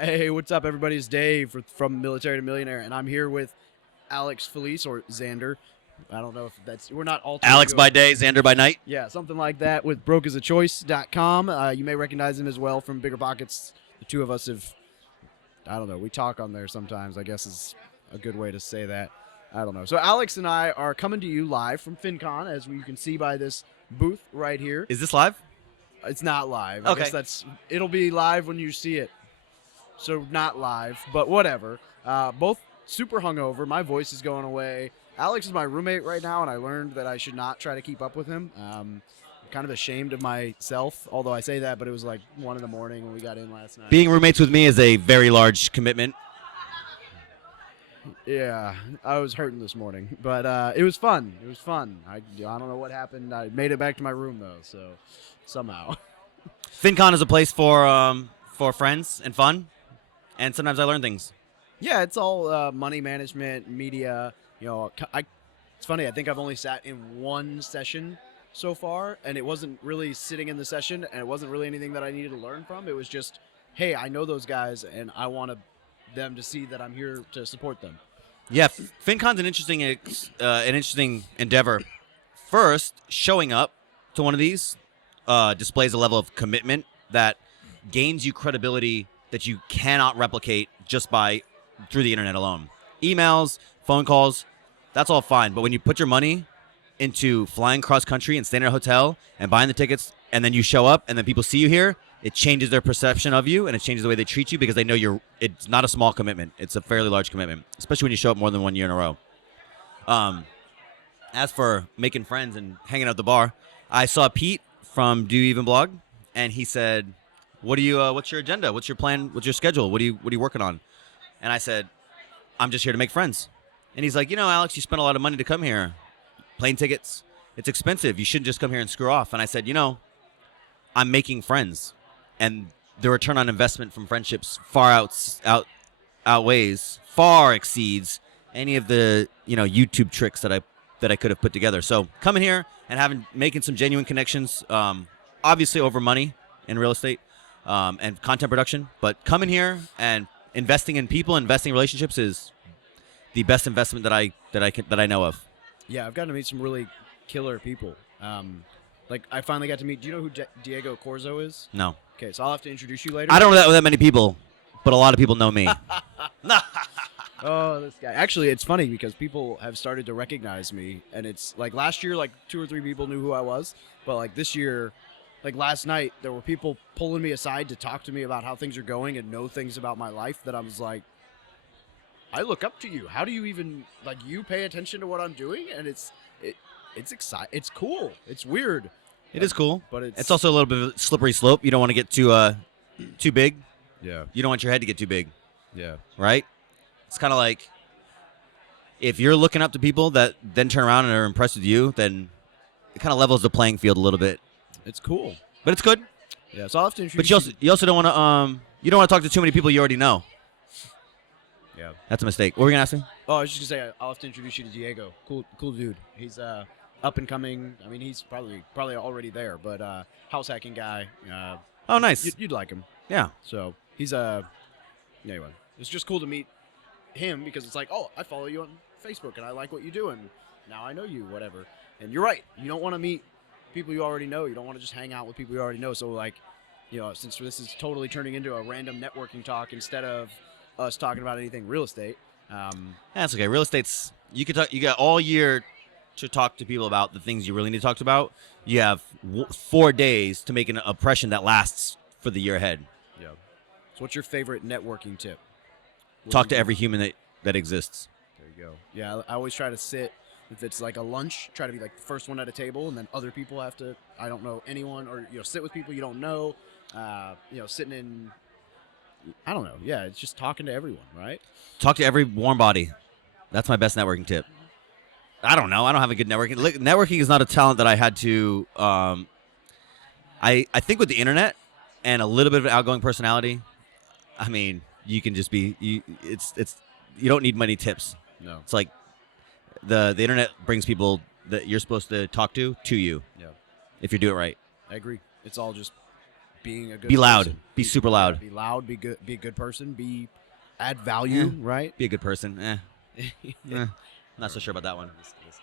Hey, what's up, everybody? It's Dave from Military to Millionaire, and I'm here with Alex Felice, or Xander. I don't know if we're not alter Alex ego. by day, Xander by night. Yeah, something like that with brokeasachoice.com. You may recognize him as well from Bigger Pockets. The two of us I don't know, we talk on there sometimes, I guess is a good way to say that. I don't know. So Alex and I are coming to you live from FinCon, as you can see by this booth right here. Is this live? It's not live. Okay. I guess it'll be live when you see it. So not live, but whatever. Both super hungover. My voice is going away. Alex is my roommate right now, and I learned that I should not try to keep up with him. I'm kind of ashamed of myself, although I say that, but it was like 1 in the morning when we got in last night. Being roommates with me is a very large commitment. Yeah, I was hurting this morning, but it was fun. It was fun. I don't know what happened. I made it back to my room, though, so somehow. FinCon is a place for friends and fun, and sometimes I learn things. Yeah, it's all money management, media. It's funny. I think I've only sat in one session so far, and it wasn't really sitting in the session, and it wasn't really anything that I needed to learn from. It was just, hey, I know those guys, and I want them to see that I'm here to support them. Yeah, FinCon's an interesting endeavor. First, showing up to one of these displays a level of commitment that gains you credibility that you cannot replicate just through the internet alone. Emails, phone calls, that's all fine. But when you put your money into flying cross country and staying in a hotel and buying the tickets, and then you show up and then people see you here, it changes their perception of you and it changes the way they treat you because they know it's not a small commitment. It's a fairly large commitment, especially when you show up more than 1 year in a row. As for making friends and hanging out at the bar, I saw Pete from Do You Even Blog, and he said, what's your agenda? What's your plan? What's your schedule? What are you working on? And I said, I'm just here to make friends. And he's like, Alex, you spent a lot of money to come here. Plane tickets, it's expensive. You shouldn't just come here and screw off. And I said, I'm making friends. And the return on investment from friendships far exceeds any of the, YouTube tricks that I could have put together. So coming here and making some genuine connections, obviously over money in real estate and content production, but coming here and investing in people, investing in relationships is the best investment that I know of. Yeah, I've gotten to meet some really killer people. I finally got to meet. Do you know who Diego Corzo is? No. Okay, so I'll have to introduce you later. I don't know that many people, but a lot of people know me. Oh, this guy. Actually, it's funny because people have started to recognize me, and it's like last year, like 2 or 3 people knew who I was, but like this year, like last night, there were people pulling me aside to talk to me about how things are going and know things about my life that I was like, I look up to you. How do you even, you pay attention to what I'm doing? And it's exciting. It's cool. It's weird. It is cool, but it's also a little bit of a slippery slope. You don't want to get too big. Yeah. You don't want your head to get too big. Yeah. Right? It's kind of like if you're looking up to people that then turn around and are impressed with you, then it kind of levels the playing field a little bit. It's cool. But it's good. Yeah, so I'll have to introduce But you also don't want to you don't want to talk to too many people you already know. Yeah. That's a mistake. What were you going to ask me? Oh, I was just going to say, I'll have to introduce you to Diego. Cool dude. He's up and coming. I mean, he's probably already there, but house hacking guy. Oh, nice. You'd like him. Yeah. So he's anyway, it's just cool to meet him because it's like, oh, I follow you on Facebook and I like what you do and now I know you, whatever. And you're right. You don't want to meet people you already know. You don't want to just hang out with people you already know. So since this is totally turning into a random networking talk instead of us talking about anything real estate. That's okay. Real estate's you got all year to talk to people about the things you really need to talk about. You have 4 days to make an impression that lasts for the year ahead. Yeah. So what's your favorite networking tip? Talk to every human that exists. There you go. Yeah, I always try to sit, if it's like a lunch, try to be like the first one at a table, and then other people have to, I don't know anyone, or sit with people you don't know, sitting in, I don't know. Yeah, it's just talking to everyone, right? Talk to every warm body. That's my best networking tip. I don't know. I don't have a good networking. Networking is not a talent that I had to. I think with the internet and a little bit of an outgoing personality, I mean, you can just be. You don't need many tips. No. It's like the internet brings people that you're supposed to talk to you. Yeah. If you do it right. I agree. It's all just being a good Be loud. person. Be super loud. Be loud. Be good. Be a good person. Add value. Right. Be a good person. Not so sure about that one. This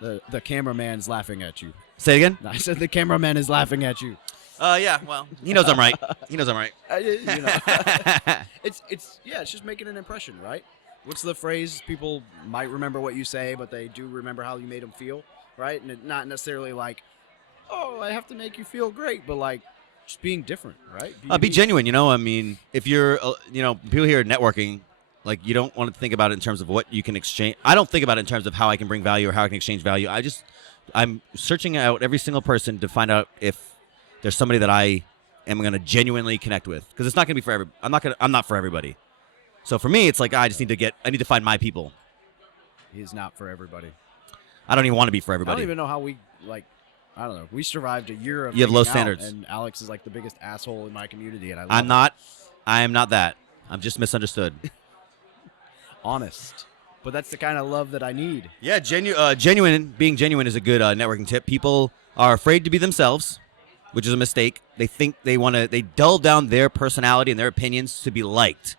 guy. The cameraman's laughing at you. Say it again. I said the cameraman is laughing at you. Yeah. Well, he knows I'm right. He knows I'm right. You know. it's just making an impression, right? What's the phrase? People might remember what you say, but they do remember how you made them feel, right? And it, not necessarily like, oh, I have to make you feel great, but like just being different, right? Be genuine. You know, I mean, if you're, people here networking, like you don't want to think about it in terms of what you can exchange. I don't think about it in terms of how I can bring value or how I can exchange value. I'm searching out every single person to find out if there's somebody that I am going to genuinely connect with, because it's not going to be for everybody. I'm not for everybody. So for me, it's like I need to find my people. He's not for everybody. I don't even want to be for I everybody. don't even know how we I don't know. We survived a year of You have low hanging out, standards. and Alex is like the biggest asshole in my community, and I am not that. I'm just misunderstood. Honest. But that's the kind of love that I need. Yeah, genuine. Being genuine is a good networking tip. People are afraid to be themselves, which is a mistake. They think they dull down their personality and their opinions to be liked.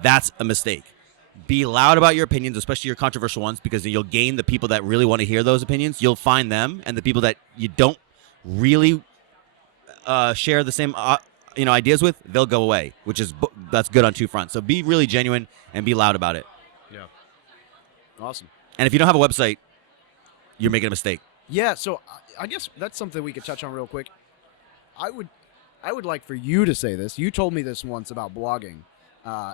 That's a mistake. Be loud about your opinions, especially your controversial ones, because then you'll gain the people that really want to hear those opinions. You'll find them, and the people that you don't really share the same ideas with, they'll go away, that's good on two fronts. So be really genuine and be loud about it. Yeah. Awesome. And if you don't have a website, you're making a mistake. Yeah, so I guess that's something we could touch on real quick. I would like for you to say this. You told me this once about blogging.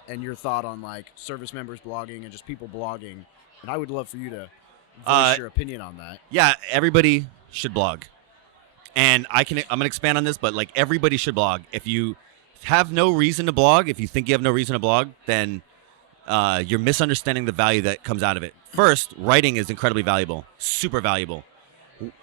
And your thought on like service members blogging and just people blogging, and I would love for you to voice your opinion on that. Yeah, everybody should blog, and I'm gonna expand on this, but like everybody should blog. If you have no reason to blog, if you think you have no reason to blog, then you're misunderstanding the value that comes out of it. First, writing is incredibly valuable, super valuable,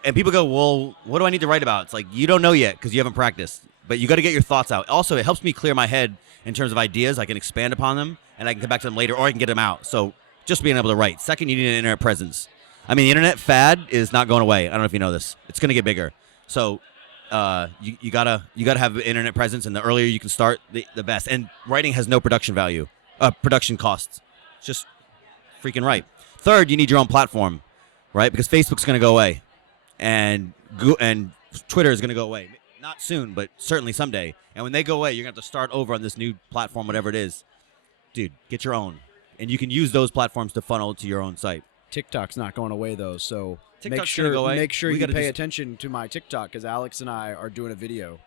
and people go, well, what do I need to write about? It's like you don't know yet because you haven't practiced, but you got to get your thoughts out. Also, it helps me clear my head. In terms of ideas, I can expand upon them, and I can come back to them later, or I can get them out. So just being able to write. Second, you need an internet presence. I mean, the internet fad is not going away. I don't know if you know this. It's going to get bigger. So you gotta have an internet presence, and the earlier you can start, the best. And writing has no production value, production costs. It's just freaking right. Third, you need your own platform, right? Because Facebook's going to go away, and Twitter is going to go away. Not soon, but certainly someday. And when they go away, you're going to have to start over on this new platform, whatever it is. Dude, get your own. And you can use those platforms to funnel to your own site. TikTok's not going away, though, so TikTok's gonna go away. make sure We you gotta pay attention to my TikTok, because Alex and I are doing a video.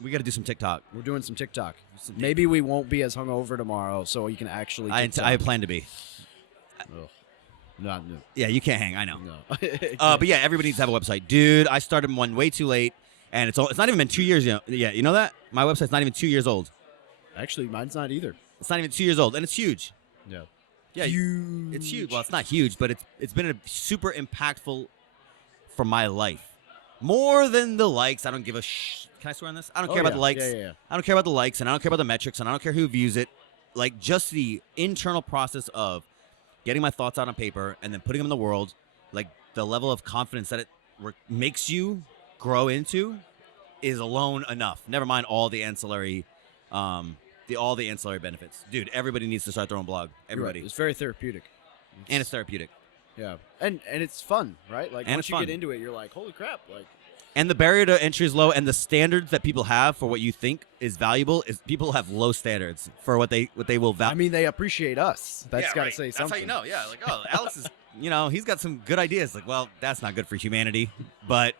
We got to do some TikTok. We're doing some TikTok. Maybe we won't be as hungover tomorrow, so you can actually I plan to be. Ugh. No. Yeah, you can't hang. I know. No. But yeah, everybody needs to have a website. Dude, I started one way too late. And it's not even been 2 years yet. Yeah, you know that? My website's not even 2 years old. Actually, mine's not either. It's not even 2 years old, and it's huge. Yeah. Yeah, it's huge. Well, it's not huge, but it's been a super impactful for my life. More than the likes. I don't give a Can I swear on this? I don't care about the likes. Yeah. I don't care about the likes, and I don't care about the metrics, and I don't care who views it. Like, just the internal process of getting my thoughts out on paper and then putting them in the world, like the level of confidence that it makes you grow into is alone enough. Never mind all the ancillary benefits. Dude, everybody needs to start their own blog. Everybody. Right. It's very therapeutic. And it's therapeutic. Yeah. And it's fun, right? Like, And once it's you fun. get into it, you're like, holy crap. Like, And the barrier to entry is low, and the standards that people have for what you think is valuable is people have low standards for what they will value. I mean, they appreciate us. That's got to say something. That's how you know. Yeah, like, oh, Alex is, he's got some good ideas. Like, well, that's not good for humanity, but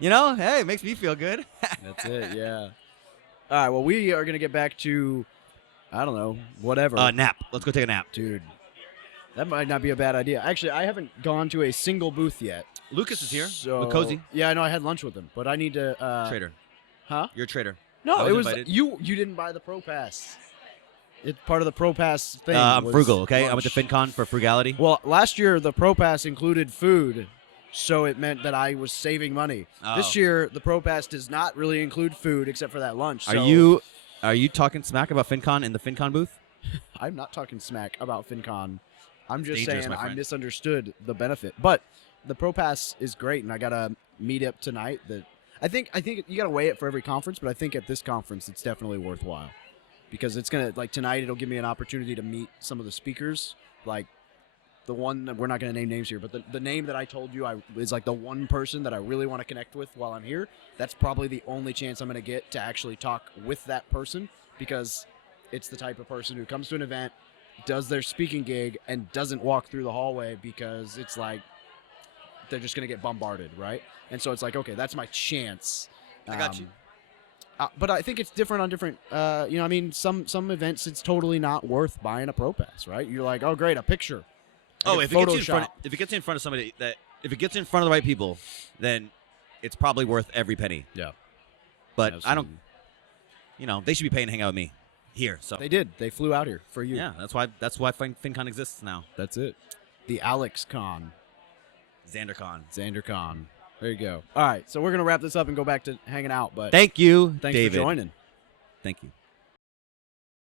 hey, it makes me feel good. That's it, yeah. All right, well, we are going to get back to, I don't know, whatever. Nap. Let's go take a nap. Dude, that might not be a bad idea. Actually, I haven't gone to a single booth yet. Lucas is here. So, With Cozy. Yeah, I know. I had lunch with him, but I need to. Trader. Huh? You're a trader. No, I it was invited. you. You didn't buy the Pro Pass. It's part of the Pro Pass thing. I'm was frugal, okay? I lunch. went to FinCon for frugality. Well, last year the Pro Pass included food, so it meant that I was saving money. Oh. This year the Pro Pass does not really include food except for that lunch. So Are you talking smack about FinCon in the FinCon booth? I'm not talking smack about FinCon. I'm just Dangerous, saying my I friend. misunderstood the benefit. But the Pro Pass is great, and I got a meetup tonight that I think you got to weigh it for every conference, but I think at this conference it's definitely worthwhile because it's gonna like tonight it'll give me an opportunity to meet some of the speakers, like the one that we're not gonna name names here, but the name that I told you is like the one person that I really want to connect with while I'm here. That's probably the only chance I'm gonna get to actually talk with that person because it's the type of person who comes to an event, does their speaking gig, and doesn't walk through the hallway because it's like they're just going to get bombarded, right? And so it's like, okay, that's my chance. I got you. But I think it's different on different, you know, I mean, some events it's totally not worth buying a pro pass, right? You're like, oh, great, a picture. Oh, if it gets you in front of somebody if it gets in front of the right people, then it's probably worth every penny. Yeah. But Absolutely. I don't, you know, they should be paying to hang out with me here. So They did. They flew out here for you. yeah, that's why FinCon exists now. That's it. The Alex Con. XanderCon. XanderCon. There you go. All right, so we're going to wrap this up and go back to hanging out. But Thank you, thanks David. for joining. Thank you.